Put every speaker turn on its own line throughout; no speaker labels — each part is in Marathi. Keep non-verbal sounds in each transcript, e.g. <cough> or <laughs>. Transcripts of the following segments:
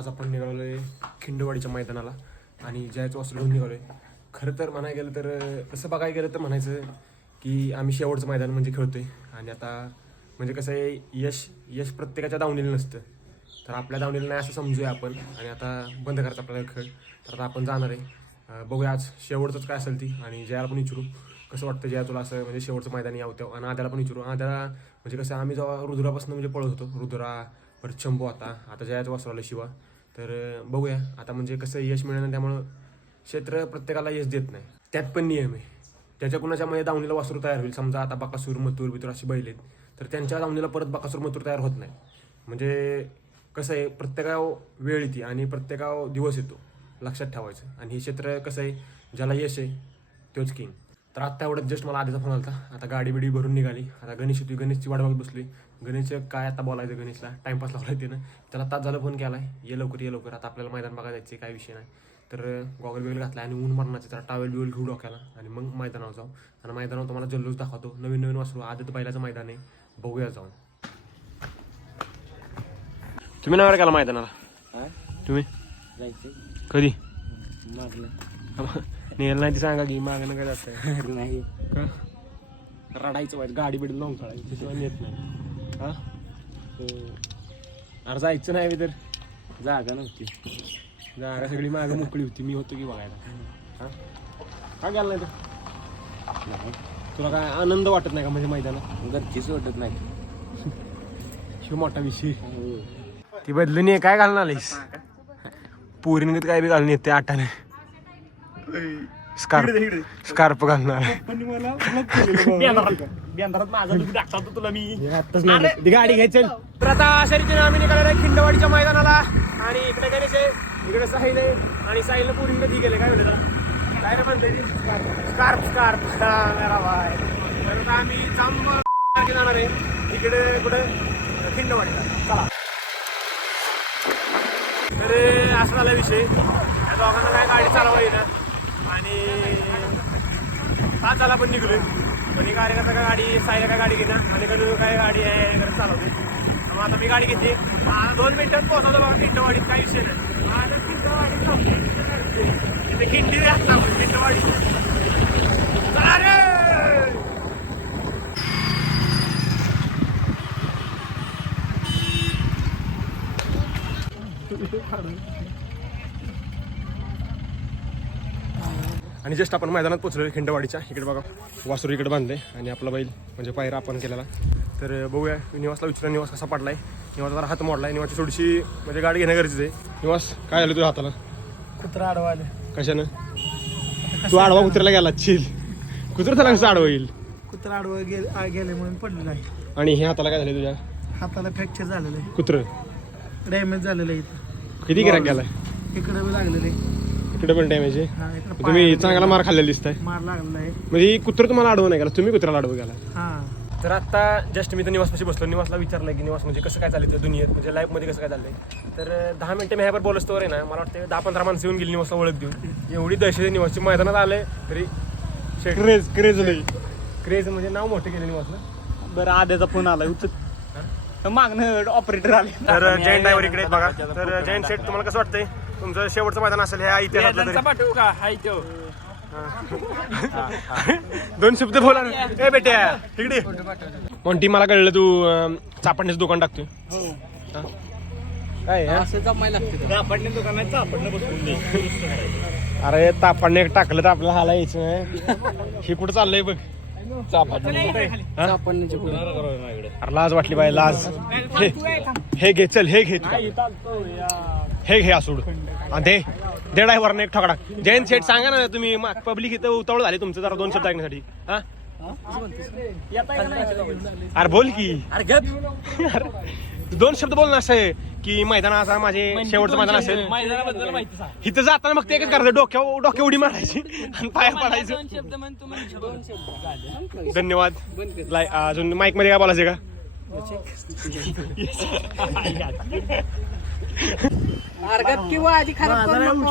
आज आपण निघालो आहे खिंडवाडीच्या मैदानाला आणि जयाचं वासरू घेऊन निघालो आहे खरं तर म्हणायला गेलं तर तसं बघायला गेलं तर म्हणायचं की आम्ही शेवटचं मैदान म्हणजे खेळतो आहे आणि आता म्हणजे कसं आहे यश यश प्रत्येकाच्या दावणीला नसतं. तर आपल्या दावणीला नाही असं समजूया आपण. आणि आता बंद करायचं आपल्याला खेळ. तर आता आपण जाणार आहे. बघूया आज शेवटचंच काय असेल ती. आणि जयाला पण विचारू कसं वाटतं जया तुला असं म्हणजे शेवटचं मैदान यावं तेव्हा. आणि आद्याला पण विचारू. आद्याला म्हणजे कसं आम्ही जेव्हा रुद्रापासून म्हणजे पळत होतो. रुद्रा परत शंभू आता. आता जयाचं वासरू शिवा. तर बघूया. आता म्हणजे कसं यश मिळणं त्यामुळं क्षेत्र प्रत्येकाला यश देत नाही. त्यात पण नियम आहे. त्याच्या कुणाच्यामध्ये दावणीला वासरू तयार होईल? समजा आता बाकासूर मथुर बितूर अशी बैल आहेत. तर त्यांच्या दावणीला परत बाकासूर मथुर तयार होत नाही. म्हणजे कसं आहे प्रत्येकाव वेळ येते आणि प्रत्येकावर दिवस येतो लक्षात ठेवायचं. आणि हे क्षेत्र कसं आहे ज्याला यश आहे तोच किंग तर आत्ता एवढं जस्ट मला आधीचा फोन आला आता गाडी बिडी भरून निघाली. आता गणेश होती. गणेशची वाट बघत बसली. गणेश काय आता बोलायचं गणेशला? टाइमपास लावला त्यानं त्याला तास झालं फोन केलाय. ये लवकर ये लवकर. आता आपल्याला मैदान बघायला जायचं काय विषय नाही. तर गॉगल बिगल घातला आणि ऊन मारण्याचं त्याला टावेल बिवेल घेऊ डोक्याला. आणि मग मैदानावर जाऊ. आणि मैदानावर तुम्हाला जल्लोष दाखवतो. नवीन नवीन वासरू. आदत बैलाचं मैदान आहे. बघूया जाऊन. तुम्ही नाही केला मैदानाला? तुम्ही? कधी? नेल नाही ती सांगा की मागणं काय जातं <laughs>
नाही.
का? रडायचं वाईट गाडी बिडी लावून काढायची त्याशिवाय नेत नाही. हा? अरे जायचं नाही बी तर.
जागा नव्हती.
जागा सगळी मागं मोकळी होती. मी होतो की बघायला. हा? का गेला नाही तर.
नाही.
तुला काय आनंद वाटत नाही का म्हणजे मैदानात?
घरची सोडत नाही. <laughs>
शिव मोठा विषय.
हो.
ती बदलून ये काय घालून आलीस? पोरीने काय बी घालून येते आठाने. स्कार्प स्कार्प घालणार.
तुला मी.
ती गाडी घ्यायची. तर आता अशा रीतीने आम्ही निघालेलो आहे खिंडवाडीच्या मैदानाला. आणि इकडे गणेश आहे इकडे साहिल आहे. आणि साहिलला पुरी नदी गेले. काय म्हणते त्याला? काय रे म्हणते स्कार्प स्कार्प मेरा भाई. तर आता आम्ही जांब जाणार आहे. इकडे कुठे? खिंडवाडीला. चला. तर असा झाला विषय. या दोघांना काय गाडी चालवा येईना आणि तास झाला पण निघलो पण ही कार्यकर्ता का गाडी साईला काय गाडी घेणार आणि कडून काय गाडी आहे घरी चालवते मग आता मी गाडी घेते दोन मिनिटात पोहोचवतो बघा खिंडवाडीत काही विषय नाही. आता खिंडवाडीत थांबलोय. इथे खिंडी असता खिंडवाडी चला रे आणि जस्ट आपण मैदानात पोहोचलो खिंडवाडीच्या. इकडे बघा वासरू इकडे बांधले आणि आपला बैल म्हणजे पायरा आपण केलेला. तर बघूया निवासला विचारा निवास कसा पडलाय. निवास जरा हात मोडलाय. निवासची थोडीशी म्हणजे गाडी घेणं गरजेचं आहे. निवास काय झालं तुझ्या हाताला?
कुत्रा अडवाले
कशानं? तू आडवा कुत्र्याला गेला चिल. कुत्र त्याला कसं आडवा येईल.
कुत्रा आडवा गेले गेले म्हणून पडलं नाही
आणि हे हाताला काय झालं तुझ्या?
हाताला फ्रॅक्चर झालेलं आहे.
कुत्र.
डॅमेज झालेलं आहे इथं.
किती गिराक गेलाय?
इकडे लागलेलं आहे.
इकडे पण डॅमेज आहे.
हा इकडे
तुम्ही चांगला मार खाल्लेला दिसताय.
मार लागलेला आहे
म्हणजे कुत्र तुम्हाला आडवं नाही गेला तुम्ही कुत्र्याला आडवं गेला
हा.
तर आता जस्ट मी तर निवासपाशी बसलो. निवासला विचारलं की निवास म्हणजे कसं काय चाललं त्या दुनियेत? म्हणजे लाईफमध्ये कसं काय चाललंय? तर अं, दहा मिनिटं मी ह्यावर बोलत आहे ना. मला वाटतं दहा पंधरा माणसं येऊन गेली निवासला ओळख देऊन. एवढी दहशत आहे निवासची. मैदानात आलंय तरी क्रेज क्रेज नाही क्रेज म्हणजे नाव मोठं केलं निवासला
बरं आद्याचा फोन आला उचल. मागणं ऑपरेटर आले.
तर जैन ड्रायव्हर इकडे आहेत बघा. तर जैन सेट तुम्हाला कसं वाटतंय? तुमचं शेवटचं मैदान असेल ह्या इतिहासातलं तरी.
पाठवू का? हाय तो.
दोन शब्द बोला ना. ए बेट्या तिकडे मोंटी मला कळलं तू अं, चापडण्याचं दुकान टाकतोय. हा? काय हा?
असं जमायला लागते दुकानात
अरे तापडणे टाकलं तर आपल्याला हाला यायचं नाही हे कुठं चाललंय बघ? हा? अरे लाज वाटली बाय लाज. हे हे घे चल हे घे तू. हे घे असोड आणि ते दे. ड्रायव्हरने एक ठोकडा जैन सेट सांगा ना तुम्ही पब्लिक इथं उतावळ झाले तुमचं जरा दोन शब्द ऐकण्यासाठी. हा? अरे बोल की.
अरे गप. <laughs>
अरे, दोन शब्द बोल ना असं आहे की मैदानाचा माझे शेवटचं मैदान असेल.
मैदानाबद्दल माहिती सांग.
इथं जाताना मग ते एकच करायचं डोक्या डोक्या उडी मारायची आणि पाया पडायचं
दोन शब्द म्हण तू म्हण दोन शब्द.
धन्यवाद. लाय अजून माईकमध्ये काय बोलायचं का?
अरे गप किंवा आधी खराब करू नको.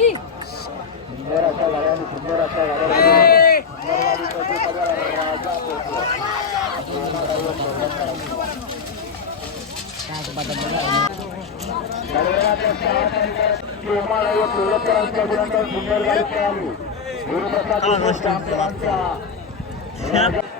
नंबरचा असेल
गेली गाडी
ए मागणं कशा सोडून जायल्या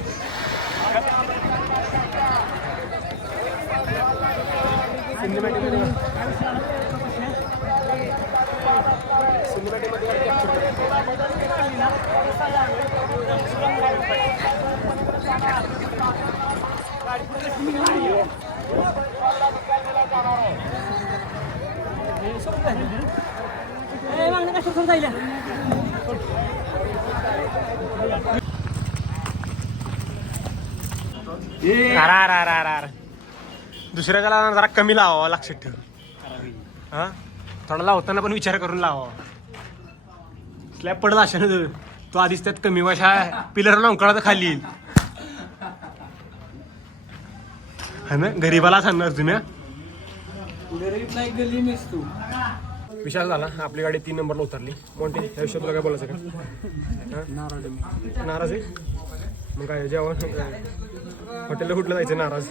अरा अरा अरा दुसऱ्या गाला जरा कमी लावावं लक्षात ठेव. हा? थोडा लावताना पण विचार करून लावावा. स्लॅब पडला अशा ना तो आधीच त्यात कमी वशा पिलर लोंकळा तर खाली येईल. है ना? गरीबाला सांगणार तुम्ही विशाल झाला. आपली गाडी तीन नंबरला उतरली. कोणती? त्या विषयात काय बोलायचं का? नाराज आहे? मग काय जेवण? हॉटेलला कुठलं जायचं? नाराज.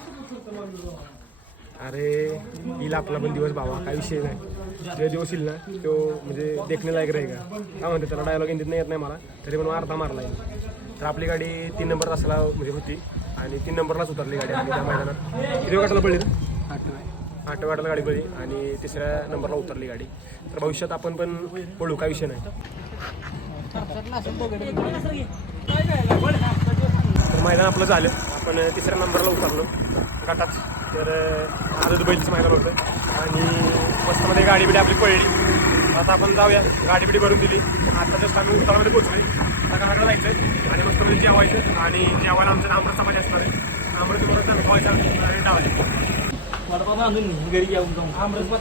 अरे येईल आपला पण दिवस भावा काय विषय नाही. जे दिवस येईल ना तो म्हणजे देखणे लायक राहील का? काय म्हणते त्याला डायलॉग हिंदीत नाही येत नाही मला तरी पण अर्धा मारला येईल तर आपली गाडी तीन नंबर तासाला म्हणजे होती आणि तीन नंबरलाच उतरली गाडी आणि त्या मैदानात. किती वाटायला पडली रे? आठ वाटायला गाडी पडली आणि तिसऱ्या नंबरला उतरली गाडी. तर भविष्यात आपण पण पडू काय विषय नाही. तर मैदान आपलं झालं. आपण तिसऱ्या नंबरला उतरलो गटात. तर आज दुबईचंच मैदान होतं. आणि मस्तमध्ये गाडी बिडी आपली पडली आता आपण जाऊया. गाडी बिडी भरून दिली. आता जस्ट आम्ही उतरामध्ये पोहोचलोय. आता घराकडे जायचं आणि मस्तमध्ये जेवायचं. आणि जेवायला आमचं अमृत समाज असणार आहे. अमृत समाजाचं खावायचं आणि डावायचं
घरी घेऊन जाऊन आमरस.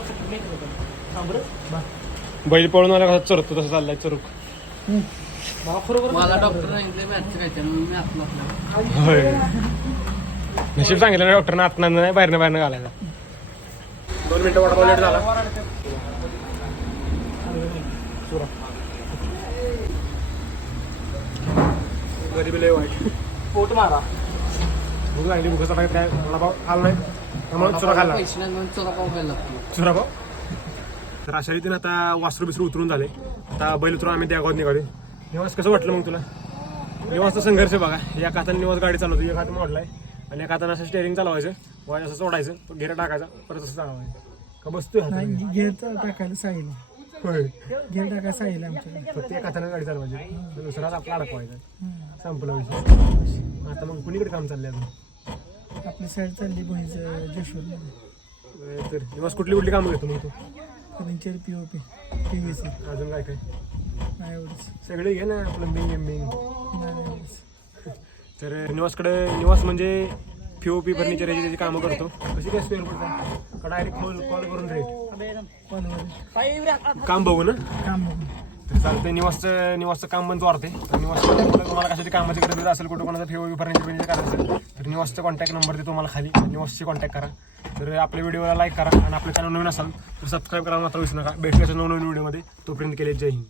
आमरस
बैल पळून आला कसा चरतो तसं चाललाय चरुक.
मला डॉक्टर सांगितले मॅथचं काय म्हणून मी आपलं आपलं
होय. नशीब सांगितलं डॉक्टरनं आतनं नाही बाहेरनं बाहेरनं घालायला. दोन मिनिटं वाटपाव लेट झाला. गरिबी लय वाईट.
पोट मारा.
भूक लागली भूक काय काय वडापाव खाल नाही त्यामुळे चुरा खाल्ला.
पैसे नाही म्हणून चोरा पाव खायला लागतो
चुरापाव तर अशा रीतीने आता वासरू बिसरू उतरून झाले. आता बैल उतरून आम्ही त्या गावात निघाले निवास कसं वाटलं मग तुला? निवासचा संघर्ष बघा. एका हाताने निवास गाडी चालवतो एका हात मोडलाय आणि एका हाताने असं स्टेअरिंग चालवायचं वाय असं सोडायचं घेरा टाकायचा परत असं चालवायचं. का बसतोय?
गेअर टाकायला सांगितलं
होय.
गेअर टाकायला सांगितलं आमच्याकडे
फक्त एका हाताने गाडी चालवायची. दुसराच आपला अडकवायचा संपला विषय. आता मग कुणीकडे काम चाललंय अजून?
आपली साईड चालली बहीणचं जोशवर
तर निवास कुठली कुठली कामं घेतो मग तू?
Furniture P O P P V C
अजून काय काय?
नाही एवढंच.
सगळे घे ना
नाही एवढंच.
तर निवासकडे निवास म्हणजे पीओपी फर्निचर याची त्याची कामं करतो. कशी काय स्क्वेअर फूट का डायरेक्ट कॉल कॉल करून रेट काम बघू ना?
काम बघून
तर चालतंय निवासचं निवासचं काम पण जोरते. तर निवासचं कुठं तुम्हाला कशाची कामाची गरज असेल कुठं कोणाचं पीओपी फर्निचर फर्निचर करायचं तर निवासचं कॉन्टॅक्ट नंबर देतो तुम्हाला खाली. निवासची कॉन्टॅक्ट करा. तर आपल्या व्हिडिओला लाईक करा आणि आपल्या चॅनल नवीन असाल तर सबस्क्राईब करायला मात्र विसरू नका. भेटल्याचं नवनवीन व्हिडिओमध्ये. तोपर्यंत केले जय हिंद.